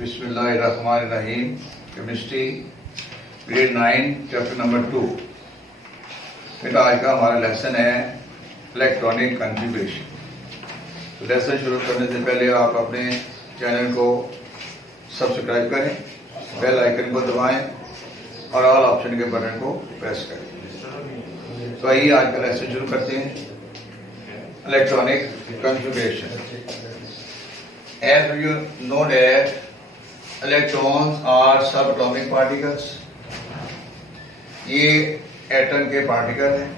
बिस्मिल्लाहिर्रहमानिर्रहीम। Chemistry grade 9 chapter number 2। बेटा आज का हमारा लेसन है इलेक्ट्रॉनिक कॉन्फ़िगरेशन। तो लेसन शुरू करने से पहले आप अपने चैनल को सब्सक्राइब करें, बेल आइकन को दबाएं और ऑल ऑप्शन के बटन को प्रेस करें। तो आइए आज का लेसन शुरू करते हैं। Electronic configuration. As you know that electrons are subatomic particles. ये एटम के पार्टिकल हैं।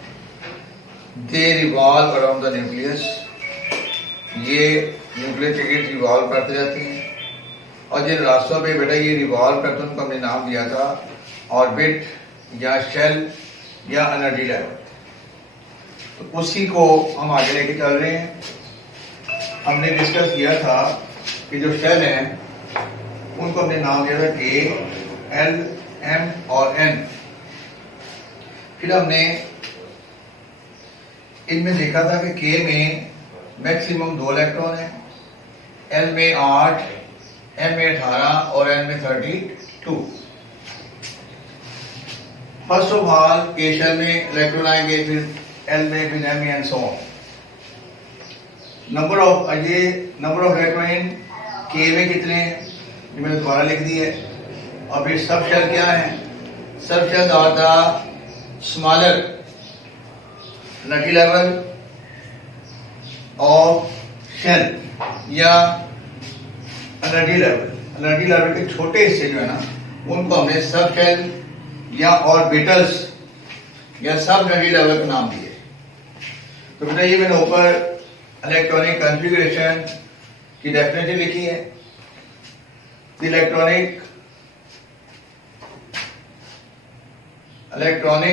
They revolve around the nucleus. ये न्यूक्लियस के गिर्द रिवॉल्व करते रहते हैं और जिन रास्तों पे बेटा ये रिवॉल्व करते हैं उनको हमने नाम दिया था ऑर्बिट या शेल या एनर्जी लेवल। तो उसी को हम आगे लेके चल रहे हैं। हमने डिस्कस किया था कि जो शेल हैं उनको हमने नाम दिया था के, एल, एम और एन। फिर हमने इनमें देखा था कि के में मैक्सिमम 2 इलेक्ट्रॉन है, एल में 8, एम में 18 और एन में 32। फर्स्ट ऑफ ऑल के शेल में इलेक्ट्रॉन आएंगे, फिर एल में, फिर एम में and so on. Number of electron के में कितने हैं ये मैंने दोबारा लिख दी है। और फिर सब शेल क्या है? Sub shell are the smaller energy level of shell या एनर्जी लेवल के छोटे हिस्से जो है ना उनको हमने सब शेल या ऑर्बिटल्स या सब एनर्जी लेवल का नाम दिए। तो बेटा ये मैंने ऊपर इलेक्ट्रॉनिक कॉन्फ़िगरेशन की डेफिनेशन लिखी है। Electronic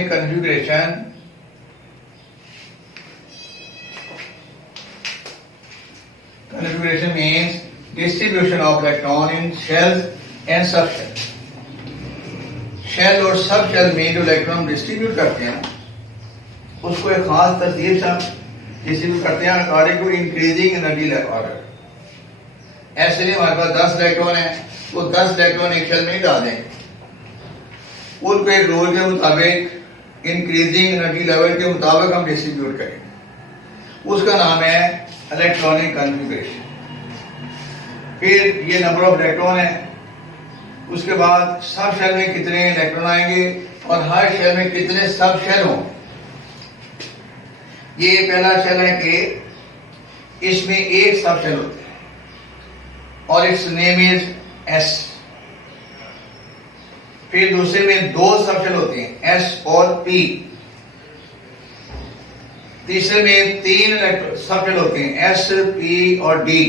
configuration means distribution of electron in shells and sub shell. Shell और सब शेल में जो इलेक्ट्रॉन डिस्ट्रीब्यूट करते हैं उसको एक खास तरतीब से डिस्ट्रीब्यूट करते हैं according to increasing energy order. ऐसे नहीं हमारे पास 10 इलेक्ट्रॉन है तो 10 इलेक्ट्रॉन एक शेल में ही डाल दें, उनको एक रूल के मुताबिक इंक्रीजिंग एनर्जी लेवल के मुताबिक हम डिस्ट्रीब्यूट करेंगे। उसका नाम है इलेक्ट्रॉनिक कॉन्फ़िगरेशन। फिर ये नंबर ऑफ इलेक्ट्रॉन है, उसके बाद सब शेल में कितने इलेक्ट्रॉन आएंगे और हर शेल में कितने सब शेल होंगे। ये पहला शेल है कि इसमें एक सब शेल होता है और इट्स नेम इज एस। फिर दूसरे में 2 सब शेल होते हैं, एस और पी। तीसरे में 3 सब शेल होते हैं, एस, पी और डी।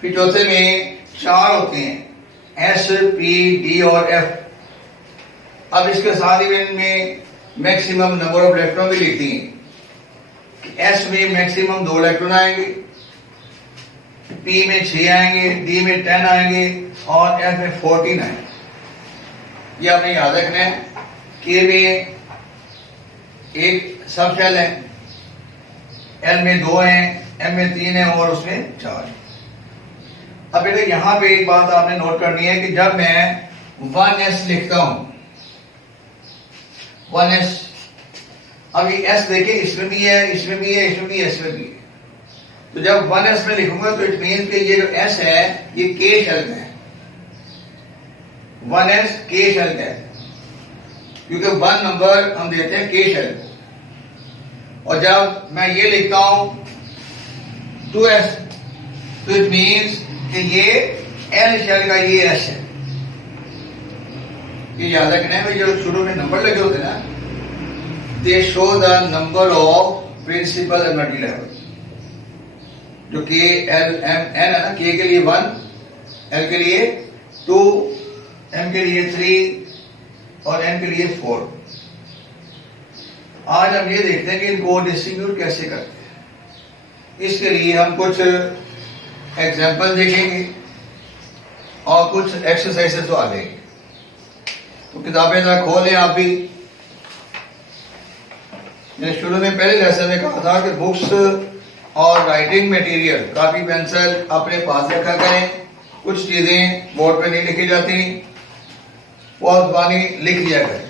फिर चौथे में 4 होते हैं, एस, पी, डी और एफ। अब इसके साथ ही इनमें मैक्सिमम नंबर ऑफ इलेक्ट्रॉन भी लिखती हैं। एस में मैक्सिमम 2 इलेक्ट्रॉन आएंगे, पी में 6 आएंगे, डी में 10 आएंगे और एफ में 14 आएंगे। ये आपने याद रखना है। के में एक सब शेल है, एल में 2 हैं, एम में 3 है और उसमें 4। अब बेटा यहां पे एक बात आपने नोट करनी है कि जब मैं 1s लिखता हूं, 1s, अब ये एस देखिए इसमें भी है, इसमें भी है, इसमें भी है, इसमें भी है। तो जब 1s में लिखूंगा तो इट मीन्स कि ये जो s है ये k शेल का है। 1s k शेल का है क्योंकि 1 नंबर हम देते हैं k शेल। और जब मैं ये लिखता हूं 2s तो इट मीन्स कि ये n शेल का ये s है। ये याद रखना है। जो शुरू में नंबर लगे होते हैं ना, they show the number of principal energy level. जो के, एल, एम, एन है ना, के के लिए 1, एल के लिए 2, एम के लिए 3 और एन के लिए 4। आज हम ये देखते हैं कि इनको डिस्ट्रीब्यूट कैसे करते हैं। इसके लिए हम कुछ एग्जाम्पल देखेंगे और कुछ एक्सरसाइजेस तो आ लेंगे। तो किताबें जरा खोलें आप भी। मैंने शुरू में पहले लेसन में कहा था कि बुक्स और राइटिंग मटेरियल, कॉपी पेंसिल अपने पास रखा करें कुछ चीजें बोर्ड पे नहीं लिखी जाती, वो जुबानी लिख लिया करें।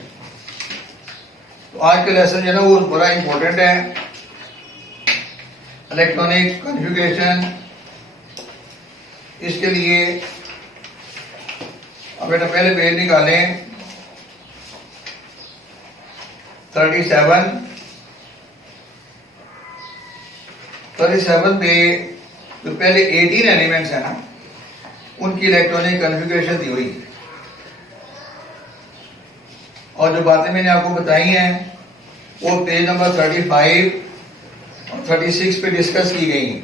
तो आज का लेसन जो है ना वो बड़ा इंपॉर्टेंट है, इलेक्ट्रॉनिक कॉन्फ़िगरेशन। इसके लिए अब बेटा पहले पेज निकालें 37 पे जो पहले 18 एलिमेंट्स है ना उनकी इलेक्ट्रॉनिक कॉन्फ़िगरेशन दी हुई है, और जो बातें मैंने आपको बताई हैं वो पेज नंबर 35 और 36 पे डिस्कस की गई हैं।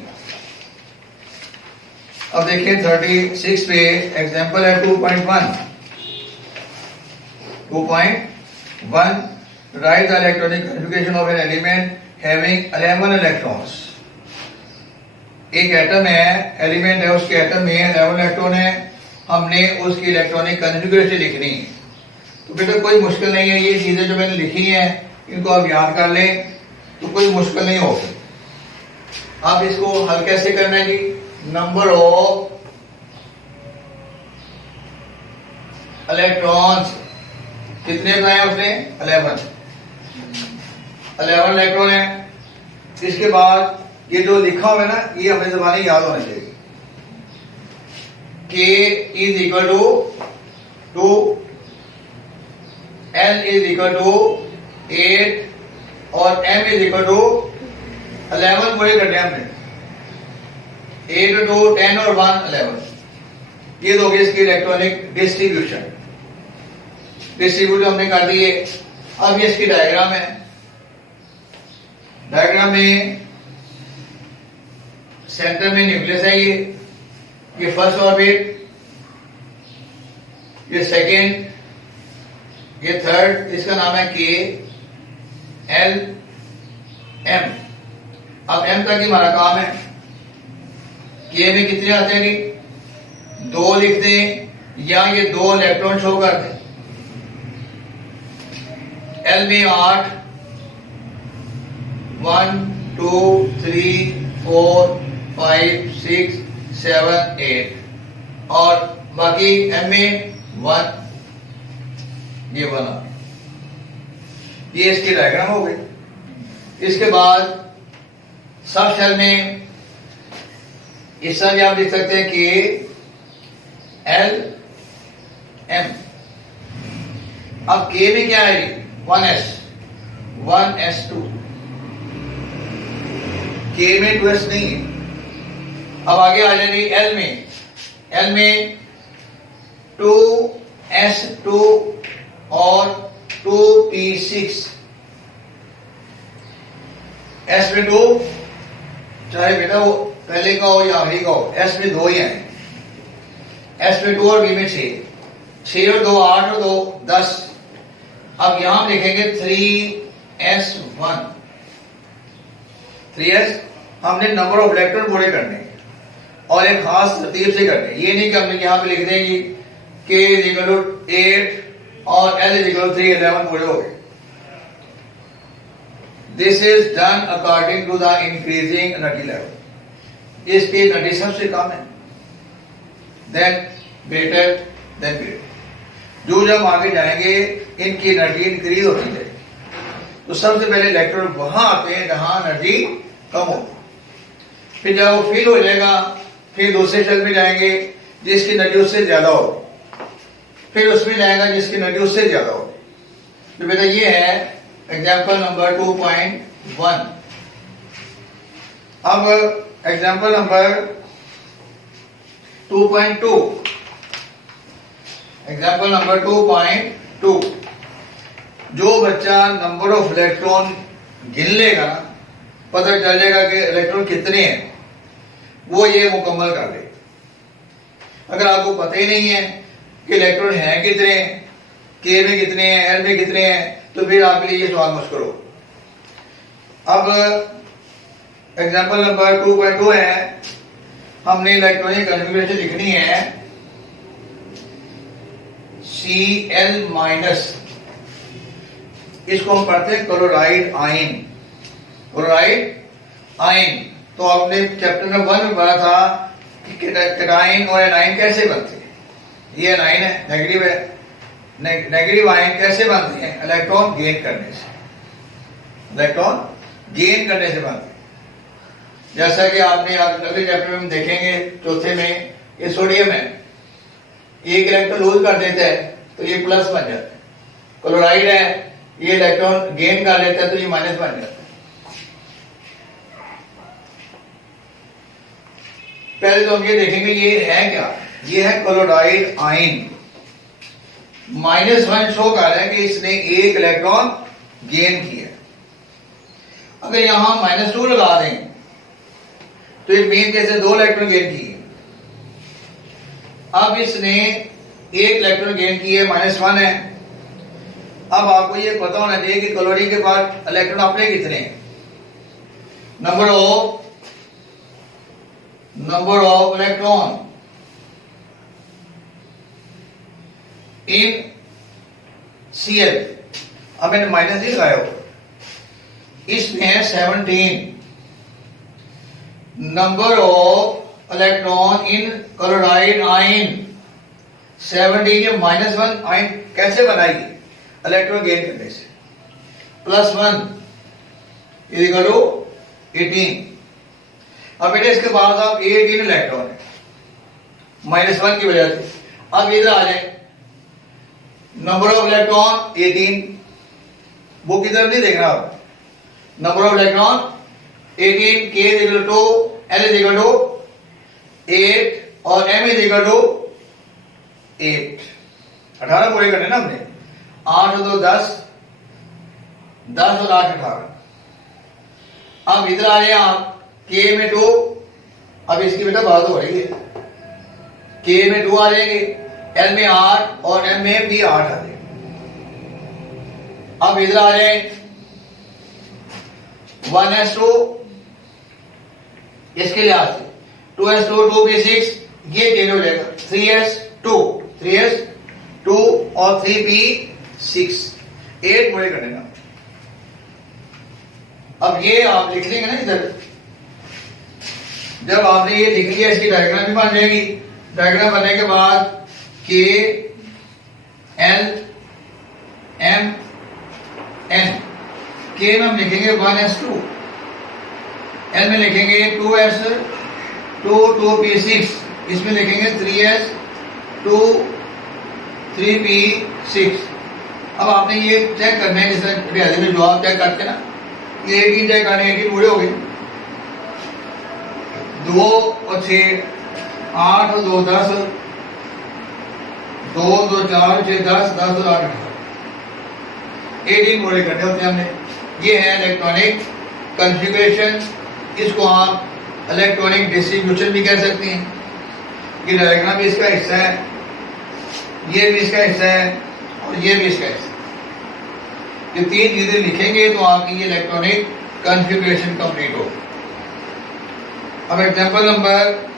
अब देखिए 36 पे एग्जांपल है 2.1 right the electronic configuration of an element having 11 electrons. एक एटम है, एलिमेंट है, उसके एटम में 11 इलेक्ट्रॉन है, हमने उसकी इलेक्ट्रॉनिक कॉन्फ़िगरेशन लिखनी है। तो बेटा कोई मुश्किल नहीं है, ये चीजें जो मैंने लिखी हैं इनको आप याद कर लें तो कोई मुश्किल नहीं होगी। अब इसको हल कैसे करना है जी? नंबर ऑफ इलेक्ट्रॉन्स कितने बनाए उसने? 11 इलेक्ट्रॉन है। इसके बाद ये जो लिखा हुआ है ना ये हमें ज़बानी याद होना चाहिए। K is equal to L is equal to 8 और M इज इक्वल टू 11 पूरे करने हमने 8 2 10 और 1 11। ये दोगे इसकी इलेक्ट्रॉनिक डिस्ट्रीब्यूशन हमने कर दिए। अब ये इसकी डायग्राम है। डायग्राम में सेंटर में न्यूक्लियस है, ये फर्स्ट ऑर्बिट, ये सेकेंड, ये थर्ड, इसका नाम है के एल एम। अब एम तक ही हमारा काम है। के में कितने आते हैं कि 2 लिख दें या ये 2 इलेक्ट्रॉन शो कर दें। एल में 8 1 2 3 4 5 6 7 8 और बाकी एम में 1, ये बना। ये इसकी डायग्राम हो गई। इसके बाद सब सेल में इस तरह भी आप लिख सकते हैं कि एल एम। अब के में क्या है? 1s2। के में 2s नहीं है। अब आगे आ जाएगी एल में 2s2 और 2p6। s में 2, चाहे बेटा वो पहले का हो या आखिरी का हो, s में 2 ही है। s में 2 और b में 6 और 2 8 और 2 10। अब यहां लिखेंगे 3s1। 3s हमने नंबर ऑफ इलेक्ट्रॉन पूरे करने और एक खास तरतीब से करने। ये नहीं कि हमने यहां पे लिख देंगे k इज इक्वल टू 8 और l इज इक्वल टू 3, 11 पूरे हो गए। This is done according to the increasing energy level. इसकी एनर्जी सबसे कम है, देन ग्रेटर, देन ग्रेटर। जो जब आगे जाएंगे इनकी एनर्जी इंक्रीज होती है। तो सबसे पहले इलेक्ट्रॉन वहां आते हैं जहां एनर्जी कम होती है। फिर जब वो फिल हो जाएगा फिर दूसरे सेल में जाएंगे जिसकी एनर्जी उससे ज्यादा हो, फिर उसमें जाएगा जिसकी एनर्जी उससे ज्यादा हो। तो बेटा ये है एग्जांपल नंबर 2.1। अब एग्जांपल नंबर 2.2। Example number 2.2। जो बच्चा नंबर ऑफ इलेक्ट्रॉन गिन लेगा ना, पता चल जाएगा कि इलेक्ट्रॉन कितने हैं, वो ये मुकम्मल कर ले। अगर आपको पता ही नहीं है कि इलेक्ट्रॉन हैं कितने, के में कितने हैं, एल में कितने हैं, तो फिर आपके लिए ये सवाल मुश्किल हो। अब एग्जांपल नंबर 2.2 है, हमने इलेक्ट्रॉनिक कॉन्फ़िगरेशन लिखनी है Cl-। इसको हम पढ़ते हैं क्लोराइड आयन। क्लोराइड आयन तो आपने चैप्टर नंबर 1 में पढ़ा था कैटाइन और एनाइन कैसे बनते हैं। ये एनाइन है, नेगेटिव है, नेगेटिव आयन कैसे बनते हैं, इलेक्ट्रॉन गेन करने से, इलेक्ट्रॉन गेन करने से बनते हैं। जैसा कि आपने अगले चैप्टर में हम देखेंगे, चौथे में, ये सोडियम है, एक इलेक्ट्रॉन लूज कर देता है तो ये प्लस बन जाता है। क्लोराइड है, ये इलेक्ट्रॉन गेन कर लेता है तो ये माइनस बन जाता है। पहले तो हम ये देखेंगे ये है क्या, ये है क्लोराइड आयन। -1 शो कर रहा है कि इसने एक इलेक्ट्रॉन गेन किया। अगर यहां -2 लगा दें तो इट मीन जैसे 2 इलेक्ट्रॉन गेन किए। अब इसने एक इलेक्ट्रॉन गेन किए, -1 है। अब आपको ये पता होना चाहिए कि क्लोरीन के बाद इलेक्ट्रॉन अपने कितने हैं। Number of electron in Cl, अब मैंने माइनस ही लगाया हो, इसमें है 17। Number of electron in chloride ion 17। ये -1 आयन कैसे बनाएगी, इलेक्ट्रॉन गेन करने से। +1 इक्वल टू 18। अब बेटा इसके बाद अब 18 इलेक्ट्रॉन है -1 की वजह से। अब इधर आ जाए, नंबर ऑफ इलेक्ट्रॉन 18, बुक की तरफ नहीं देखना आप। Number of electron 18, K is equal to L is equal to 8 और M इज इक्वल टू 8। 18 पूरे करने ना हमने, 8 और 2 10, 10 और 8 18। अब इधर आ रहे आप, K में 2, अब इसकी बेटा बात हो रही है, K में 2 आ जाएंगे, L में 8 और M में भी 8 आ जाएंगे। अब इधर आ जाए 1s2, इसके लिहाज से 2s2 2p6, ये चेंज हो जाएगा 3s2 और 3p6, 8 पूरे करने का। अब ये आप लिख लेंगे ना इधर, जब आपने ये लिख लिया इसकी डायग्राम भी बन जाएगी। डायग्राम बनने के बाद K L M N, K में हम लिखेंगे 1s2, L में लिखेंगे 2s2 2p6, इसमें लिखेंगे 3s2 3p6। अब आपने ये चेक करना है, जैसे रियाजी में जवाब चेक करते ना, ये 18 चेक करने, 18 पूरे हो गए, 2 और 6 8 और 2 10, 2 2 4 6 10, 10 और 8 18 पूरे करने होते हैं हमने। ये है इलेक्ट्रॉनिक कॉन्फ़िगरेशन, इसको आप इलेक्ट्रॉनिक डिस्ट्रीब्यूशन भी कह सकते हैं। ये डायग्राम भी इसका हिस्सा है, ये भी इसका हिस्सा है और ये भी इसका हिस्सा है। ये 3 चीजें लिखेंगे तो आपकी ये इलेक्ट्रॉनिक कॉन्फ़िगरेशन कंप्लीट हो। अब example number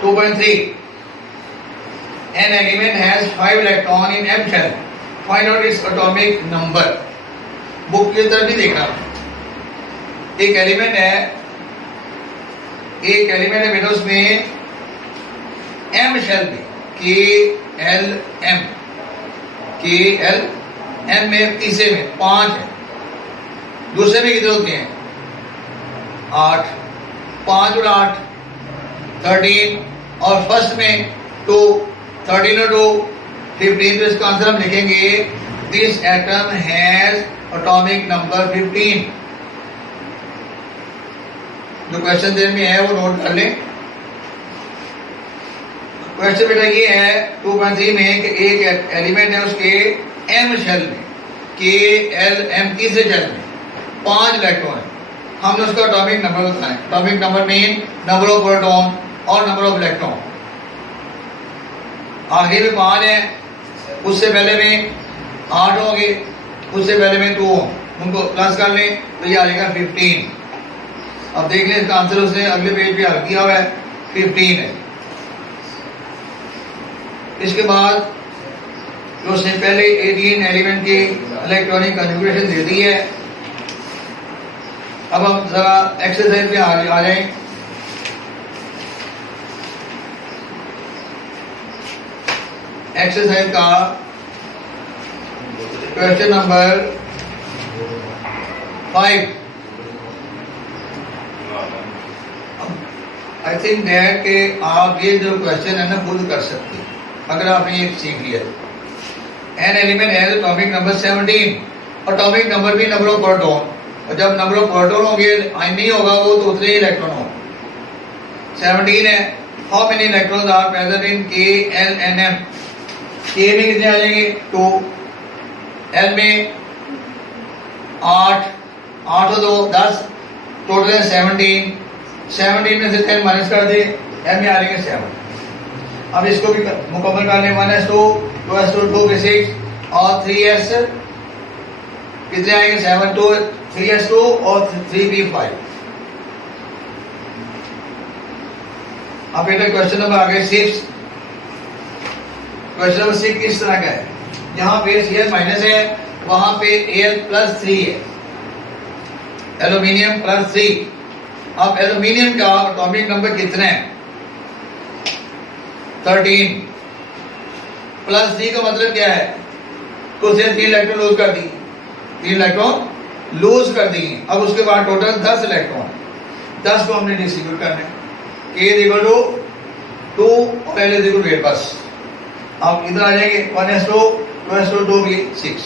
2.3, an element has 5 electron in M shell, find out its atomic number। Book की तरफ भी देखना, एक एलिमेंट है बेटा, उसमें M शेल में KLM में, तीसरे में 5 है, दूसरे में कितने होते हैं 8, 5 और 8 13, और फर्स्ट में 2, 13 और 2 15। तो इसका आंसर हम लिखेंगे this atom has atomic number 15। जो क्वेश्चन देर में है वो नोट कर लें। क्वेश्चन बेटा ये है 2.3 में कि एक एलिमेंट है, उसके M शेल में KLM तीसरे शेल में 5 इलेक्ट्रॉन है। हमने उसका एटॉमिक नंबर बताना है। Atomic number mean number of proton और नंबर ऑफ इलेक्ट्रॉन। आगे में 5 है, उससे पहले में 8 होंगे, उससे पहले में 2 उनको प्लस कर लें तो ये आ जाएगा 15। अब देख लें इसका आंसर उसने अगले पेज पे हल किया हुआ है, 15 है। इसके बाद जो उसने पहले 18 एलिमेंट की इलेक्ट्रॉनिक कॉन्फ़िगरेशन दे दी है। अब हम जरा एक्सरसाइज पे आ जाएं। एक्सरसाइज का question number 5। I think that कि आप ये जो क्वेश्चन है ना खुद कर सकते हैं अगर आपने ये सीख लिया। An element has atomic number 17। Atomic number भी नंबर ऑफ प्रोटॉन, और जब नंबर ऑफ प्रोटॉन होंगे नहीं होगा वो तो उतने ही इलेक्ट्रॉन होंगे। 17 है। How many electrons are present in K L N M. के में कितने आ जाएंगे 2, एल में 8, 8 और 2 10, टोटल है 17। 17 में से 10 माइनस कर दे, एम में आ जाएंगे 7। अब इसको भी मुकम्मल कर लें। 1s2, 2s2, 2p6 और 3s कितने आएंगे 7, 2 3s2 और 3p5। अब बेटा क्वेश्चन नंबर आगे 6। क्वेश्चन नंबर 6 किस तरह का है, यहाँ पे Cl माइनस है, वहां पे Al+3 है, एल्यूमिनियम +3। अब एल्यूमिनियम का एटॉमिक नंबर कितना है 13। +3 का मतलब क्या है, कुछ 3 इलेक्ट्रॉन लूज कर दी, 3 इलेक्ट्रॉन लूज कर दी। अब उसके बाद टोटल 10 इलेक्ट्रॉन, 10 को हमने डिस्ट्रीब्यूट करना है। K = 2 और L = 8 बस। अब इधर आ जाएंगे 1s2, 2s2, 2p6।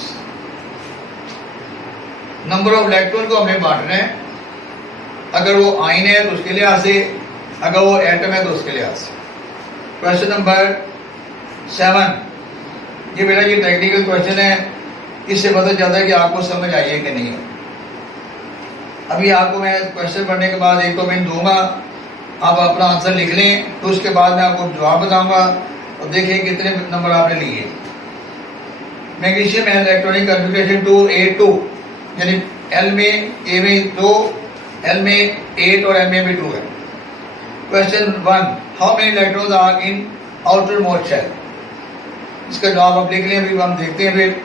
Number of electron को हमें बांटना है। अगर वो आयन है तो उसके लिहाज से, अगर वो एटम है तो उसके लिहाज से। Question number 7। ये बेटा ये टेक्निकल क्वेश्चन है, इससे पता चलता है कि आपको समझ आई है कि नहीं है। अभी आपको मैं क्वेश्चन पढ़ने के बाद एक कमेंट दूंगा, आप अपना आंसर लिख लें, तो उसके बाद मैं आपको जवाब बताऊंगा और देखिए कितने नंबर आपने लिए। मैग्नीशियम है इलेक्ट्रॉनिक कॉन्फ़िगरेशन 2A2, यानी L में A में 2, L में 8 और M में भी 2 है। Question 1, how many electrons are in outermost shell. इसका जवाब आप लिख लें, अभी हम देखते हैं। फिर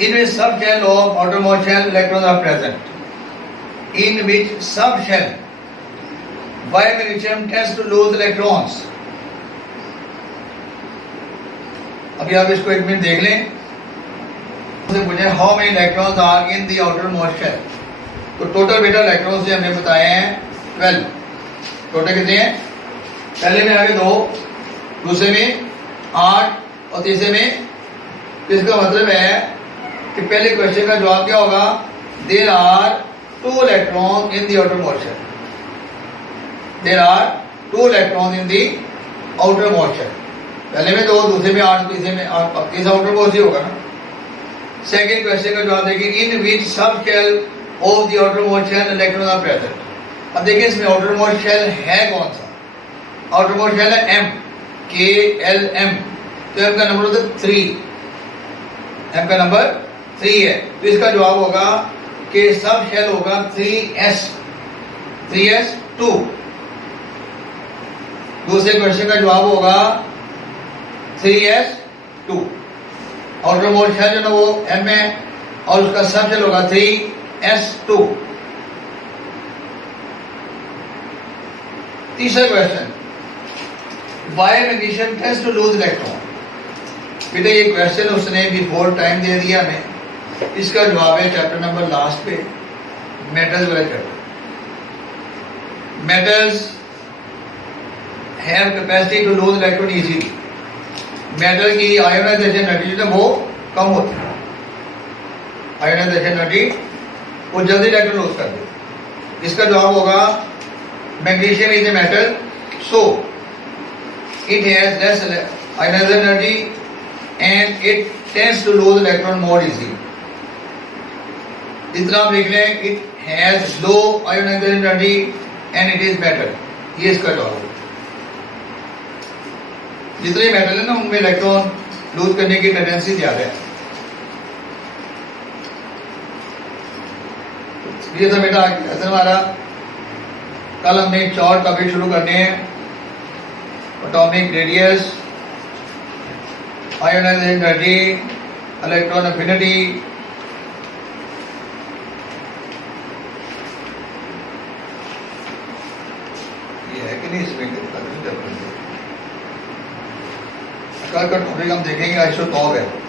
in which subshell of outermost shell electrons are present. In which subshell why magnesium tends to lose electrons। अभी आप इसको एक मिनट देख लें। पूछे how many electrons are in the outermost shell, तो total बेटा electrons से हमने बताए हैं 12। टोटल कितने हैं, पहले में आगे 2, दूसरे में 8 और तीसरे में। इसका मतलब है कि पहले क्वेश्चन का जवाब क्या होगा, there are 2 electron in the outermost shell. There are 2 electrons in the outermost shell। पहले में 2, दूसरे में 8, तीसरे में 8, तीसरा outermost ही होगा ना। सेकंड क्वेश्चन का जवाब देखिए, in which subshell of the outermost shell electrons are present। अब देखिए इसमें outermost shell है कौन सा, outermost shell है M, KLM, तो M का नंबर होता है 3, M का नंबर 3 है, तो इसका जवाब होगा कि सब शेल होगा 3s2। दूसरे क्वेश्चन का जवाब होगा 3s2। आउटर मोस्ट शेल जो ना वो M है और उसका सब शेल होगा 3s2। तीसरा question, why magnesium tends to lose electron. बेटा ये क्वेश्चन उसने बिफोर टाइम दे दिया हमें। इसका जवाब है चैप्टर नंबर लास्ट पे, मेटल्स वाला chapter. Metals have capacity to lose electron easily। Metal की आयोनाइजेशन एनर्जी जो वो कम होती है, आयोनाइजेशन एनर्जी वो जल्दी इलेक्ट्रॉन लूज कर देती। इसका जवाब होगा magnesium is a metal, so it has less ionisation energy and it tends to lose electron more easily. इतना आप लिख लें, it has low ionisation energy and it is metal. ये इसका जवाब है। जितने मेटल है ना उनमें इलेक्ट्रॉन लूज करने की टेंडेंसी ज्यादा है। ये था बेटा लेसन हमारा। कल हमने 4 टॉपिक शुरू करने हैं, atomic radius, ionisation energy, electron affinity, ये है कि नहीं इसमें इसका टॉपिक हम देखेंगे आइसोटॉप है।